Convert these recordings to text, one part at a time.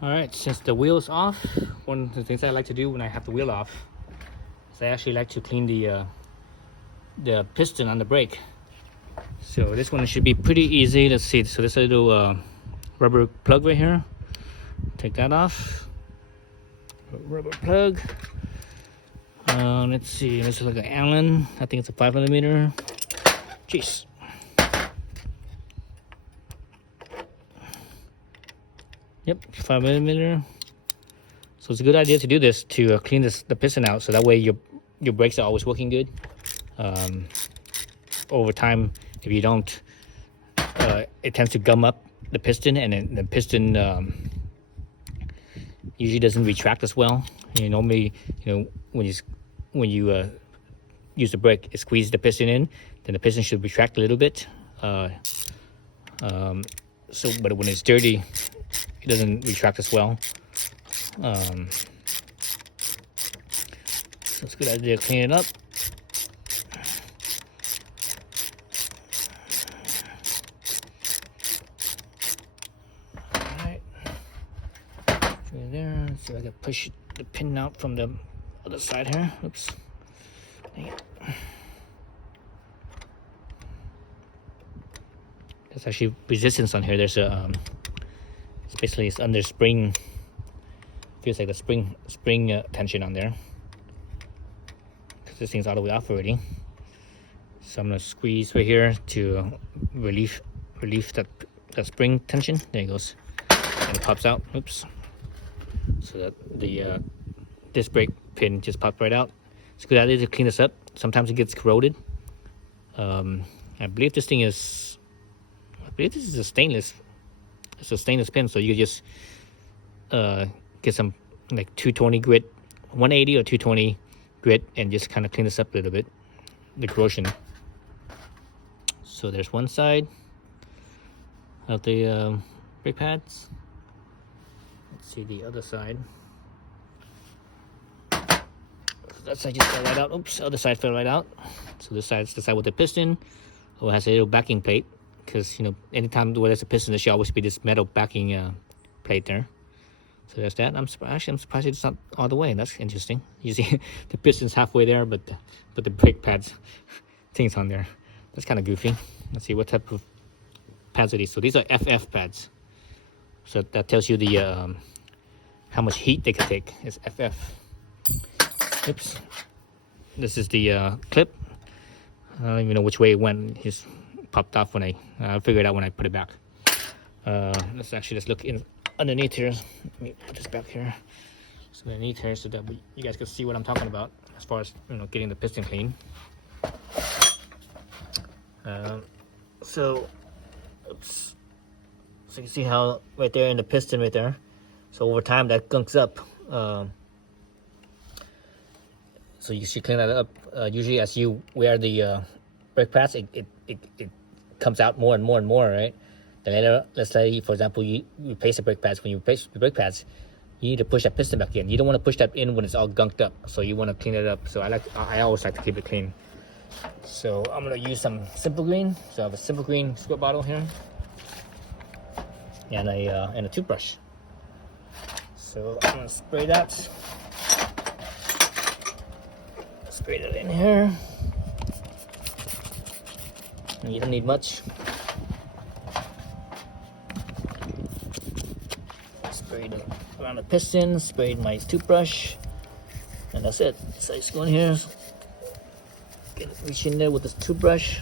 All right, since the wheel's off, one of the things I like to do when I have the wheel off is I actually like to clean the piston on the brake. So this one should be pretty easy. Let's see. So this little rubber plug right here. Take that off. Rubber plug. Let's see. This is like an Allen. I think it's a 5mm. Jeez. Yep, 5mm. So it's a good idea to do this to clean the piston out, so that way your brakes are always working good. Over time, if you don't, it tends to gum up the piston, and then the piston usually doesn't retract as well. Normally, when you use the brake, squeeze the piston in, then the piston should retract a little bit. But when it's dirty, it doesn't retract as well. So it's a good idea to clean it up. Alright. Through there. Let's see if I can push the pin out from the other side here. Oops. Dang it. There's actually resistance on here. There's a it's under spring. Feels like the spring tension on there, because this thing's all the way off already. So I'm gonna squeeze right here to relieve that spring tension. There it goes, and it pops out. Oops. So that the disc brake pin just popped right out. It's a good idea to clean this up. Sometimes it gets corroded. I believe this thing is. I believe this is a stainless. It's a stainless pin, so you just get some like 220 grit, 180 or 220 grit, and just kind of clean this up a little bit, the corrosion. So there's one side of the brake pads. Let's see the other side. That side just fell right out. Oops, other side fell right out. So this side's the side with the piston. Oh, it has a little backing plate, because anytime where there's a piston, there should always be this metal backing plate there. So there's that. I'm surprised it's not all the way. That's interesting. You see the piston's halfway there, but the brake pads things on there. That's kind of goofy. Let's see what type of pads are these. So these are FF pads. So that tells you the how much heat they can take. It's FF. Oops. This is the clip. I don't even know which way it went. It's popped off when I figured it out when I put it back. Let's look in underneath here. Let me put this back here. So underneath here, so that you guys can see what I'm talking about as far as getting the piston clean. So you can see how right there in the piston right there. So over time that gunks up. So you should clean that up. Usually as you wear the brake pads, it comes out more and more and more, right? Then later, let's say, for example, you replace the brake pads. When you replace the brake pads, you need to push that piston back in. You don't want to push that in when it's all gunked up. So you want to clean it up. So I always like to keep it clean. So I'm gonna use some Simple Green. So I have a Simple Green squirt bottle here, and a toothbrush. So I'm gonna spray that. Spray that in here. And you don't need much. Sprayed around the piston, sprayed my toothbrush, and that's it. So I just go in here, reach in there with this toothbrush,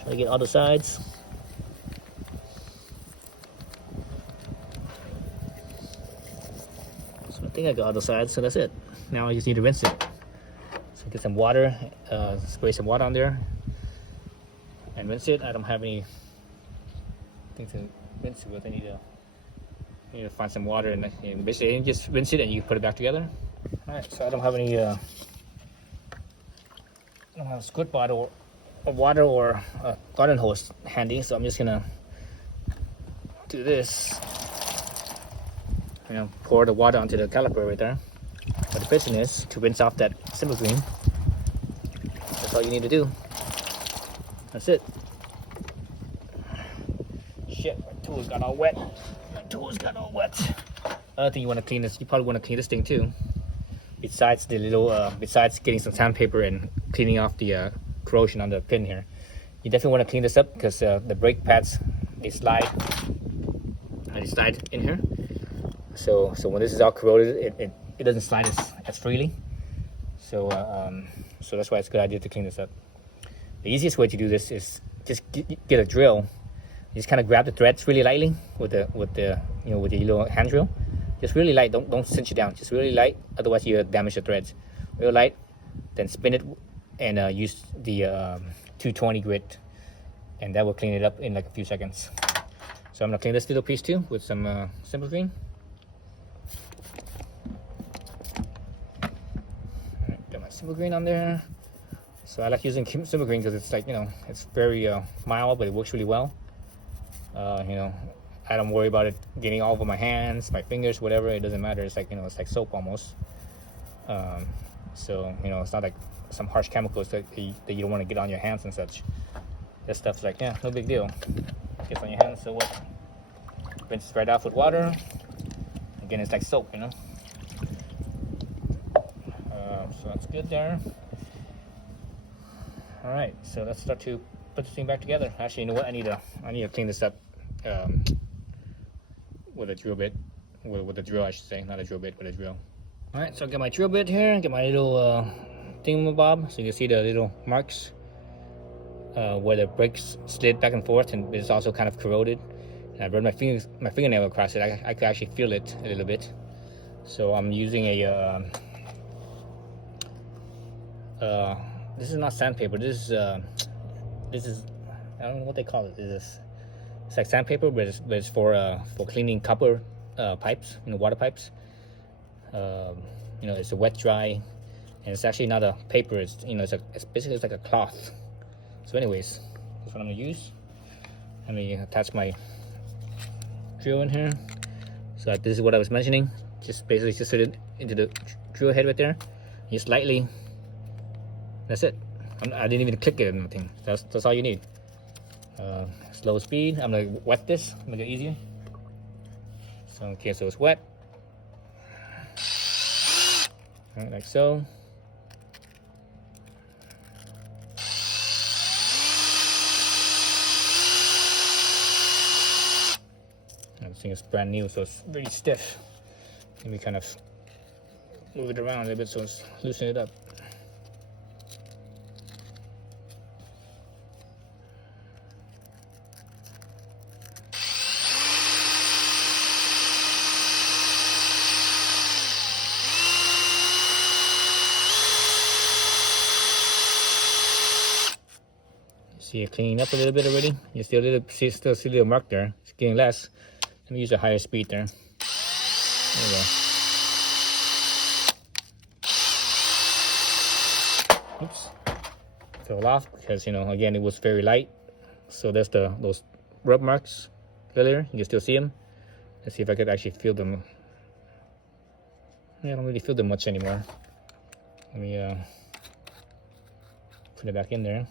try to get all the sides. So I think I got all the sides, so that's it. Now I just need to rinse it. So get some water, spray some water on there, and rinse it. I don't have any things to rinse it with. I need to find some water, and basically just rinse it and you put it back together. Alright, so I don't have any I don't have a squirt bottle or water or a garden hose handy, so I'm just gonna do this. Pour the water onto the caliper right there. But the piston is to rinse off that Simple Green. That's all you need to do. That's it. shit, my tools got all wet. My tools got all wet. Other thing you want to clean is, you probably want to clean this thing too. Besides the little, besides getting some sandpaper and cleaning off the corrosion on the pin here, you definitely want to clean this up because the brake pads, they slide in here. So when this is all corroded, it doesn't slide as freely. So so that's why it's a good idea to clean this up. The easiest way to do this is just get a drill. You just kind of grab the threads really lightly with the little hand drill. Just really light. Don't cinch it down. Just really light. Otherwise you damage the threads. Real light. Then spin it and use the 220 grit, and that will clean it up in like a few seconds. So I'm gonna clean this little piece too with some Simple Green. Alright, got my Simple Green on there. So I like using Simple Green because it's like, it's very mild, but it works really well. I don't worry about it getting all over my hands, my fingers, whatever. It doesn't matter. It's like, it's like soap almost. So it's not like some harsh chemicals that you don't want to get on your hands and such. This stuff's like, yeah, no big deal. Gets on your hands, so what? Rinse it right off with water. Again, it's like soap, So that's good there. All right, so let's start to put this thing back together. Actually, you know what? I need to clean this up with a drill bit, with a drill, I should say, not a drill bit, but a drill. All right, so I got my drill bit here. Get my little thingamabob, so you can see the little marks where the brakes slid back and forth, and it's also kind of corroded. And I run my fingernail across it. I can actually feel it a little bit. So I'm using a this is not sandpaper. This is I don't know what they call it. It's like sandpaper, but it's for cleaning copper pipes, water pipes. It's a wet dry, and it's actually not a paper. It's it's basically like a cloth. So anyways, that's what I'm gonna use. Let me attach my drill in here. So this is what I was mentioning. Just basically just put it into the drill head right there. Just lightly. That's it. I didn't even click it or anything. That's all you need. Slow speed. I'm gonna wet this, make it easier. So okay, so it's wet. All right, like so. This thing is brand new, so it's really stiff. Let me kind of move it around a little bit so it's loosen it up. See it cleaning up a little bit already. You still see a little mark there. It's getting less. Let me use a higher speed there. There we go. Oops. Fell off because again it was very light. So there's those rub marks earlier. You can still see them. Let's see if I could actually feel them. Yeah, I don't really feel them much anymore. Let me put it back in there.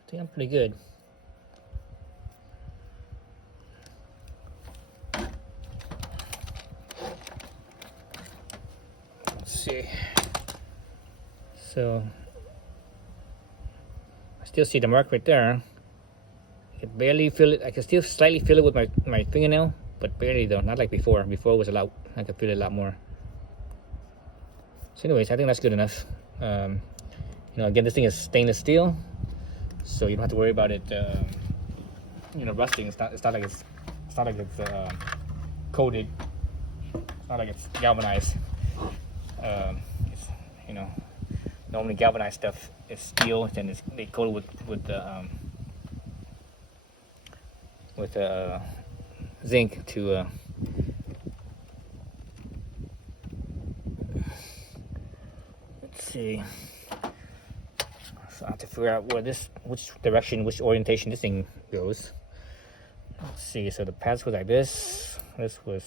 I think I'm pretty good. Let's see. So I still see the mark right there. I can barely feel it. I can still slightly feel it with my fingernail, but barely though. Not like before. Before it was a lot. I could feel it a lot more. So anyways, I think that's good enough. Again, this thing is stainless steel. So you don't have to worry about it, rusting. It's not like it's coated. It's not like it's galvanized. Normally galvanized stuff is steel, then they coat it with zinc to see. So I have to figure out which direction, which orientation this thing goes. Let's see. So the pads go like this. This was.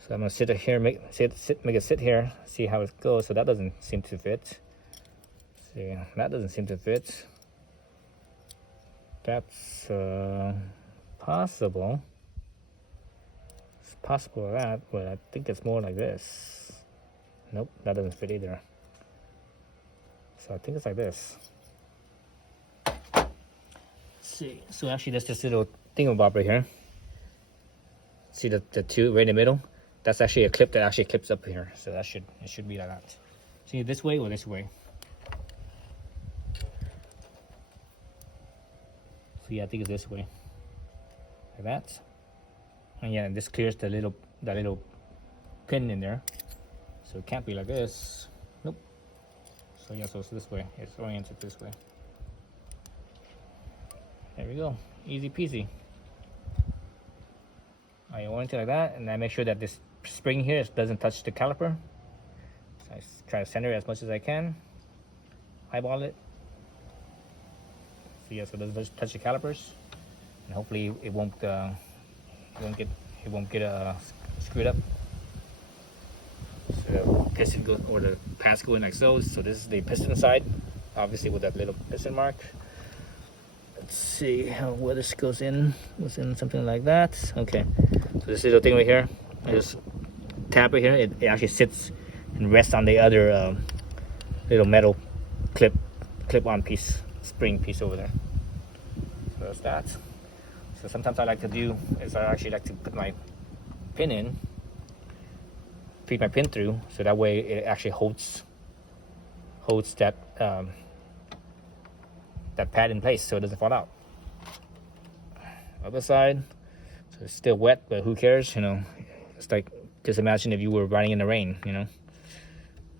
So I'm gonna sit here, make it sit here, see how it goes. So that doesn't seem to fit. See, that doesn't seem to fit. That's possible. It's possible that, but I think it's more like this. Nope, that doesn't fit either. So I think it's like this. Let's see, so actually there's this little thingamabob right here. See the two right in the middle? That's actually a clip that actually clips up here. So it should be like that. See, this way or this way? So yeah, I think it's this way. Like that. And yeah, this clears that little pin in there. So it can't be like this. Nope. So yeah, so it's this way. It's oriented this way. There we go. Easy peasy. I orient it like that, and I make sure that this spring here doesn't touch the caliper. So I try to center it as much as I can. Eyeball it. So yeah, so it doesn't touch the calipers, and hopefully it won't get screwed up. So piston goes, or the pads go in like so. So this is the piston side, obviously with that little piston mark. Let's see where this goes in. Goes in something like that. Okay. So this little thing right here, I just tap it here. It actually sits and rests on the other little metal clip-on piece, spring piece over there. So that's that. So sometimes I like to do is I actually like to put my pin in, feed my pin through, so that way it actually holds that that pad in place so it doesn't fall out. Other side, so it's still wet, but who cares, you know? It's like, just imagine if you were riding in the rain, you know,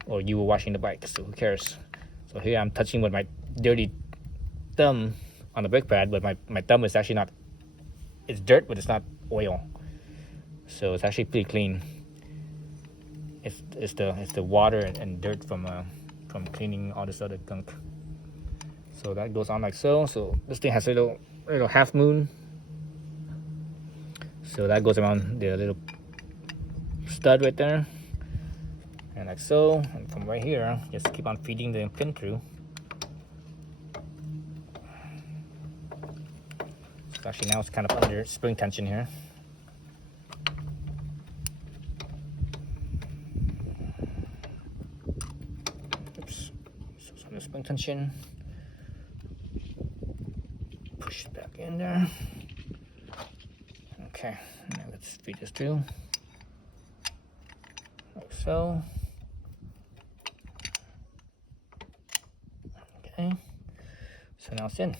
or you were washing the bike, so who cares? So here I'm touching with my dirty thumb on the brake pad, but my thumb is actually not, it's dirt, but it's not oil, so it's actually pretty clean. It's the water and dirt from cleaning all this other gunk. So that goes on like so. So this thing has a little half moon. So that goes around the little stud right there, and like so. And from right here, just keep on feeding the pin through. So actually now it's kind of under spring tension here. Oops. So it's under spring tension. Push it back in there. Okay, now let's feed this through. Like so. Okay, so now it's in.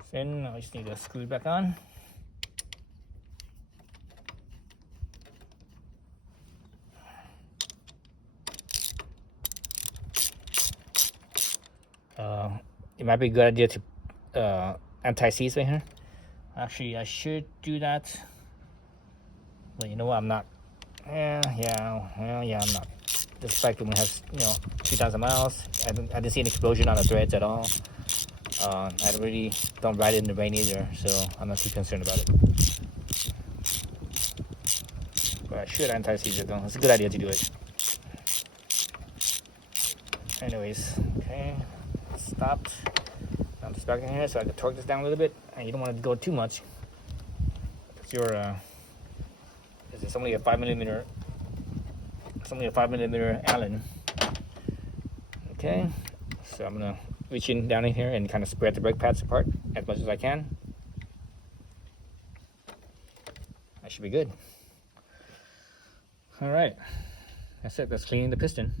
It's in, now I just need to screw it back on. It might be a good idea to anti-seize right here. Actually, I should do that, but you know what? I'm not. Yeah, I'm not. This bike only has 2,000 miles. I didn't see an explosion on the threads at all. I really don't ride it in the rain either, so I'm not too concerned about it. But I should anti-seize it though. It's a good idea to do it. Anyways, okay, stopped. I'm just back in here so I can torque this down a little bit, and you don't want to go too much. It's only a 5mm. It's only a 5mm Allen. Okay, so I'm gonna reach in down in here and kind of spread the brake pads apart as much as I can. That should be good. All right, that's it. That's cleaning the piston.